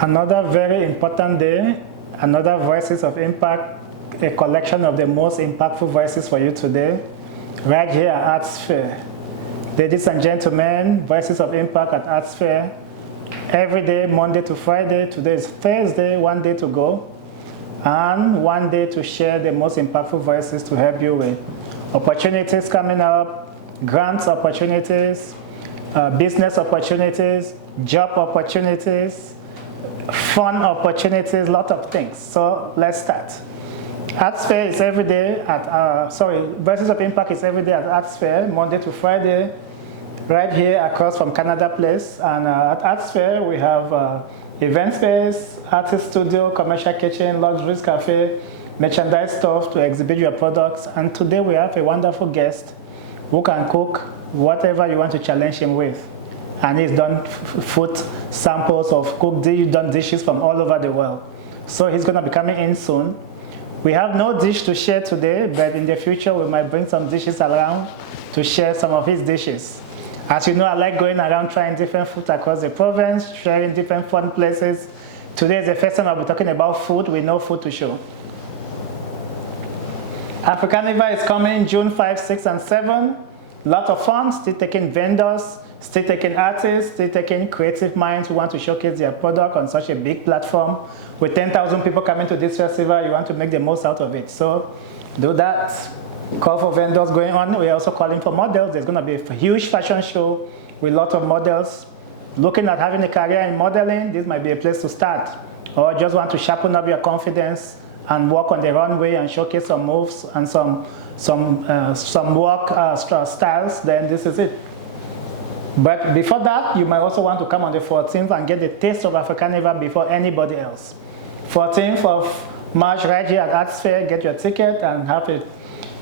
Another very important day, another Voices of Impact, a collection of the most impactful voices for you today, right here at ArtSphere. Ladies and gentlemen, Voices of Impact at ArtSphere, every day, Monday to Friday. Today is Thursday, one day to go, and one day to share the most impactful voices to help you with opportunities coming up, grants opportunities, business opportunities, job opportunities, fun opportunities, lot of things. So let's start. ArtSphere is every day at, Voices of Impact is every day at ArtSphere, Monday to Friday, right here across from Canada Place. And at ArtSphere, we have event space, artist studio, commercial kitchen, luxury cafe, merchandise stuff to exhibit your products. And today we have a wonderful guest who can cook whatever you want to challenge him with. And he's done food samples of done dishes from all over the world. So he's going to be coming in soon. We have no dish to share today, but in the future we might bring some dishes around to share some of his dishes. As you know, I like going around trying different food across the province, sharing different fun places. Today is the first time I'll be talking about food with no food to show. Africaniva is coming June 5, 6, and 7. Lot of fun, still taking vendors, still taking artists, still taking creative minds who want to showcase their product on such a big platform. With 10,000 people coming to this festival, you want to make the most out of it. So do that. Call for vendors going on. We're also calling for models. There's going to be a huge fashion show with lots of models. Looking at having a career in modeling, this might be a place to start. Or just want to sharpen up your confidence and walk on the runway and showcase some moves and some work styles, then this is it. But before that, you might also want to come on the 14th and get the taste of Africaniva before anybody else. 14th of March, right here at ArtSphere, get your ticket and have an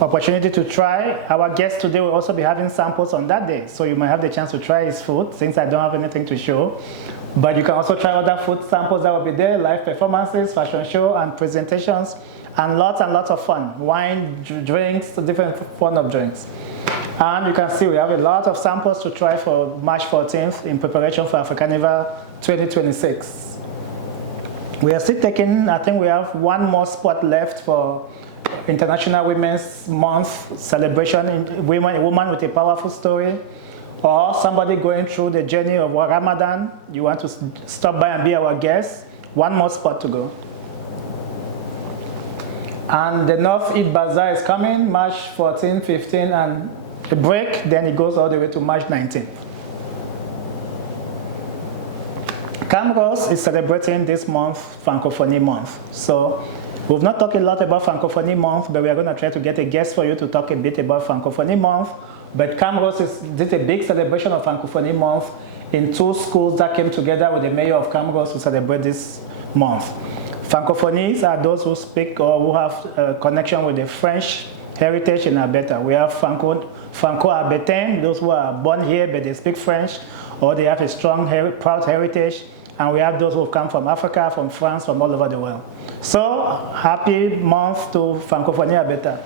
opportunity to try. Our guest today will also be having samples on that day, so you might have the chance to try his food, since I don't have anything to show. But you can also try other food samples that will be there, live performances, fashion show, and presentations, and lots of fun. Wine, drinks, different fun of drinks. And you can see we have a lot of samples to try for March 14th in preparation for Africaniva 2026. We are still taking, I think we have one more spot left for International Women's Month celebration, a woman with a powerful story, or somebody going through the journey of Ramadan. You want to stop by and be our guest. One more spot to go. And the North East Bazaar is coming March 14, 15, and a break, then it goes all the way to March 19th. Camrose is celebrating this month Francophonie Month. So we've not talked a lot about Francophonie Month, but we are going to try to get a guest for you to talk a bit about Francophonie Month. But Camrose did a big celebration of Francophonie Month in 2 schools that came together with the mayor of Camrose to celebrate this month. Francophonies are those who speak or who have a connection with the French heritage in Alberta. We have Franco-Albertan, those who are born here but they speak French, or they have a strong, proud heritage. And we have those who have come from Africa, from France, from all over the world. So, happy month to Francophonie Alberta.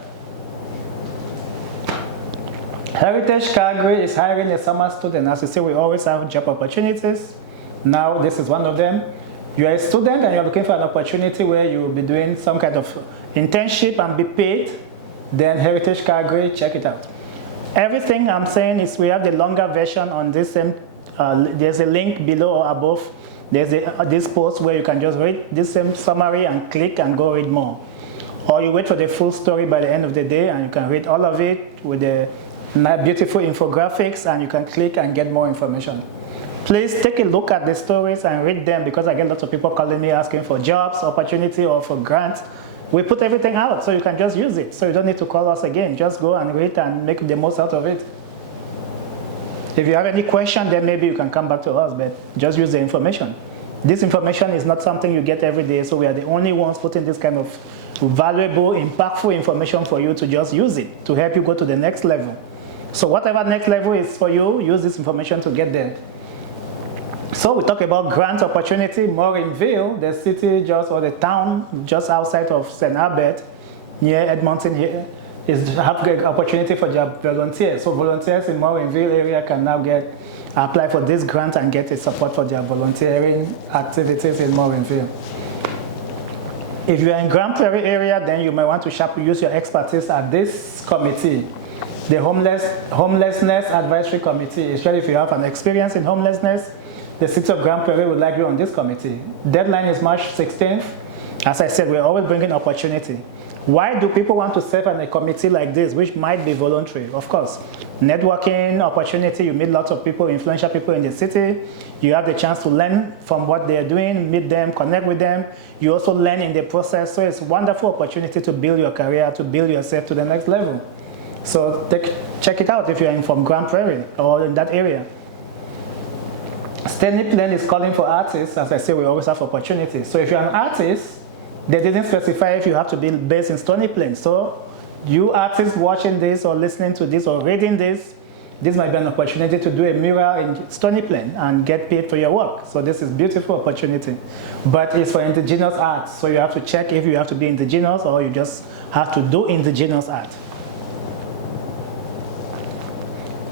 Heritage Calgary is hiring a summer student. As you see, we always have job opportunities. Now, this is one of them. You are a student and you're looking for an opportunity where you will be doing some kind of internship and be paid, then Heritage Calgary, check it out. Everything I'm saying is we have the longer version on this same, there's a link below or above. There's this post where you can just read this same summary and click and go read more. Or you wait for the full story by the end of the day and you can read all of it with the beautiful infographics and you can click and get more information. Please take a look at the stories and read them, because I get lots of people calling me asking for jobs, opportunity, or for grants. We put everything out so you can just use it. So you don't need to call us again. Just go and read and make the most out of it. If you have any question, then maybe you can come back to us, but just use the information. This information is not something you get every day, so we are the only ones putting this kind of valuable, impactful information for you to just use it, to help you go to the next level. So whatever next level is for you, use this information to get there. So we talk about grant opportunity. Morinville, the city just, or the town just outside of St. Albert, near Edmonton here, is have great opportunity for job volunteers. So volunteers in Morinville area can now get apply for this grant and get a support for their volunteering activities in Morinville. If you're in Grand Prairie area, then you may want to use your expertise at this committee, the Homelessness Advisory Committee. Especially if you have an experience in homelessness, the City of Grand Prairie would like you on this committee. Deadline is March 16th. As I said, we're always bringing opportunity. Why do people want to serve on a committee like this, which might be voluntary? Of course, networking opportunity, you meet lots of people, influential people in the city. You have the chance to learn from what they're doing, meet them, connect with them. You also learn in the process. So it's a wonderful opportunity to build your career, to build yourself to the next level. So check it out if you're from Grand Prairie or in that area. Stony Plain is calling for artists. As I say, we always have opportunities. So if you're an artist, they didn't specify if you have to be based in Stony Plain. So you artists watching this or listening to this or reading this might be an opportunity to do a mural in Stony Plain and get paid for your work. So this is a beautiful opportunity. But it's for indigenous art. So you have to check if you have to be indigenous or you just have to do indigenous art.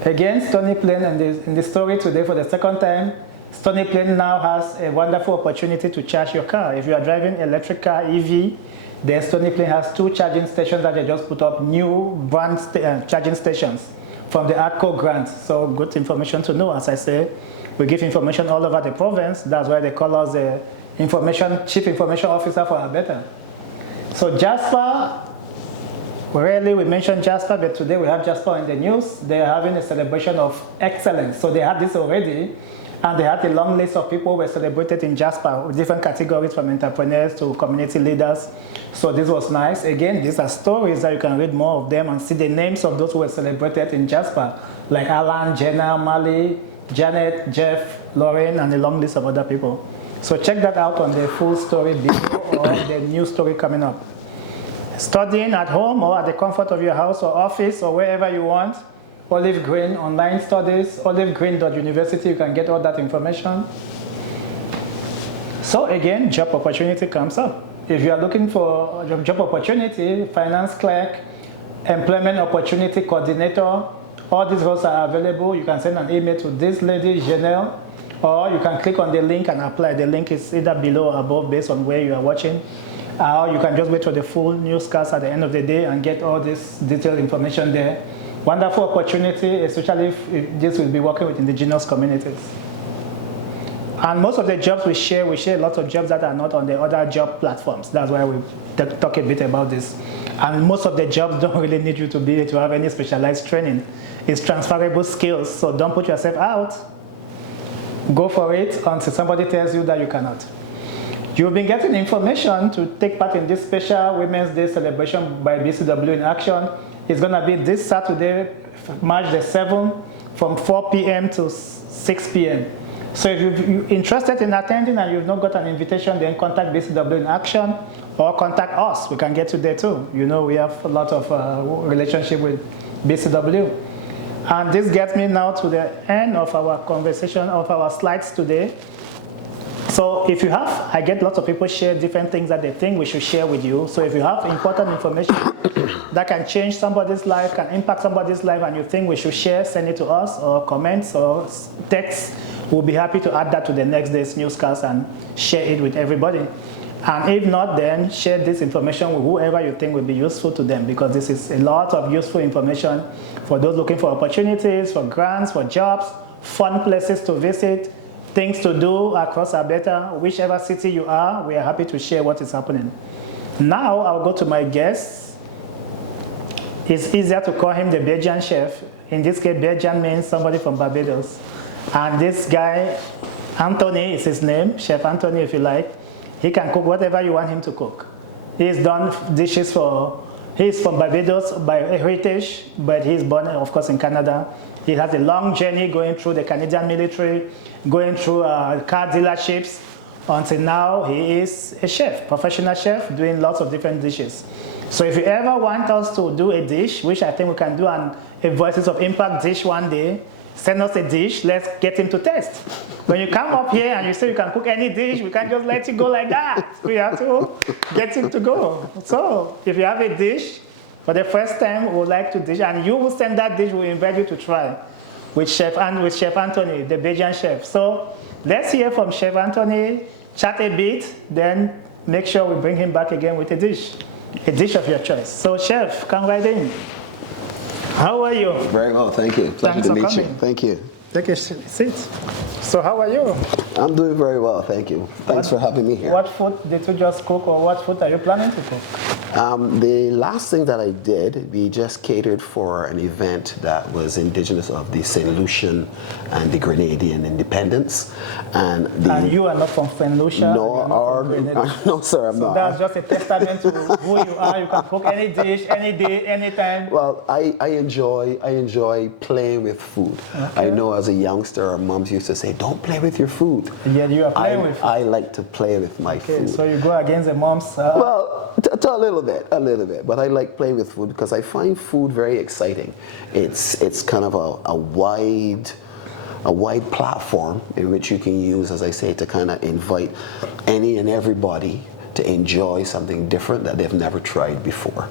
Again, Stony Plain, and in the story today for the second time, Stony Plain now has a wonderful opportunity to charge your car. If you are driving electric car, EV, then Stony Plain has 2 charging stations that they just put up, new brand charging stations from the ARTCO grant. So good information to know. As I say, we give information all over the province. That's why they call us the Chief Information Officer for Alberta. So Jasper, rarely we mention Jasper, but today we have Jasper in the news. They are having a celebration of excellence. So they had this already. And they had a long list of people who were celebrated in Jasper, with different categories from entrepreneurs to community leaders. So this was nice. Again, these are stories that you can read more of them and see the names of those who were celebrated in Jasper, like Alan, Jenna, Mali, Janet, Jeff, Lauren, and a long list of other people. So check that out on the full story video or the new story coming up. Studying at home or at the comfort of your house or office or wherever you want. Olive Green online studies, olivegreen.university, you can get all that information. So again, job opportunity comes up. If you are looking for a job opportunity, finance clerk, employment opportunity coordinator, all these roles are available. You can send an email to this lady, Janelle, or you can click on the link and apply. The link is either below or above based on where you are watching. Or you can just wait for the full newscast at the end of the day and get all this detailed information there. Wonderful opportunity, especially if this will be working with indigenous communities. And most of the jobs we share lots of jobs that are not on the other job platforms. That's why we talk a bit about this. And most of the jobs don't really need you to have any specialized training. It's transferable skills, so don't put yourself out. Go for it until somebody tells you that you cannot. You've been getting information to take part in this special Women's Day celebration by BCW in Action. It's going to be this Saturday, March the 7th, from 4 p.m. to 6 p.m. So if you're interested in attending and you've not got an invitation, then contact BCW in Action or contact us. We can get you there too. You know, we have a lot of relationship with BCW. And this gets me now to the end of our conversation, of our slides today. So if you have, I get lots of people share different things that they think we should share with you. So if you have important information that can change somebody's life, can impact somebody's life, and you think we should share, send it to us, or comments or text. We'll be happy to add that to the next day's newscast and share it with everybody. And if not, then share this information with whoever you think will be useful to them, because this is a lot of useful information for those looking for opportunities, for grants, for jobs, fun places to visit, things to do across Alberta. Whichever city you are, we are happy to share what is happening. Now I'll go to my guest. It's easier to call him the Bajan Chef. In this case, Bajan means somebody from Barbados. And this guy, Anthony is his name, Chef Anthony if you like. He can cook whatever you want him to cook. He's done dishes he's from Barbados by heritage, but he's born, of course, in Canada. He has a long journey going through the Canadian military, going through car dealerships, until now he is a chef, professional chef, doing lots of different dishes. So if you ever want us to do a dish, which I think we can do a Voices of Impact dish one day, send us a dish, let's get him to test. When you come up here and you say you can cook any dish, we can't just let you go like that. We have to get him to go. So if you have a dish, for the first time we would like to dish, and you will send that dish, we invite you to try. with Chef Anthony, the Bajan Chef. So let's hear from Chef Anthony, chat a bit, then make sure we bring him back again with a dish of your choice. So Chef, come right in. How are you? Very well, thank you. Pleasure to meet you. Thank you. Take a seat. So how are you? I'm doing very well, thank you. Thanks for having me here. What food did you just cook, or what food are you planning to cook? The last thing that I did, we just catered for an event that was indigenous of the St. Lucian and the Grenadian independence. And you are not from St. Lucia? No, sir, I'm not. That's just a testament to who you are. You can cook any dish, any day, anytime. Well, I enjoy playing with food. Okay. I know as a youngster, our moms used to say, don't play with your food. Yeah, you are playing with food. I like to play with my food. So you go against the moms? Well, a little bit. But I like playing with food because I find food very exciting. It's kind of a wide platform in which you can use, as I say, to kind of invite any and everybody to enjoy something different that they've never tried before.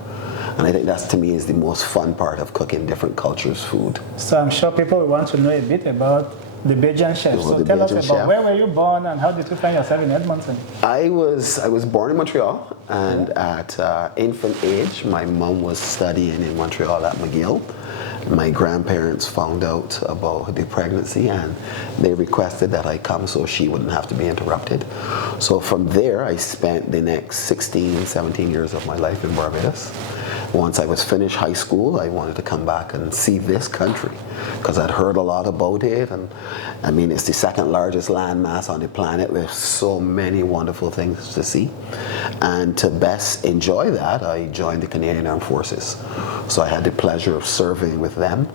And I think that's, to me, is the most fun part of cooking different cultures' food. So I'm sure people will want to know a bit about the Bajan Chef. So tell us about where were you born and how did you find yourself in Edmonton? I was born in Montreal, and at infant age, my mom was studying in Montreal at McGill. My grandparents found out about the pregnancy, and they requested that I come so she wouldn't have to be interrupted. So from there, I spent the next 16, 17 years of my life in Barbados. Once I was finished high school, I wanted to come back and see this country because I'd heard a lot about it. And I mean, it's the second largest landmass on the planet with so many wonderful things to see. And to best enjoy that, I joined the Canadian Armed Forces. So I had the pleasure of serving with them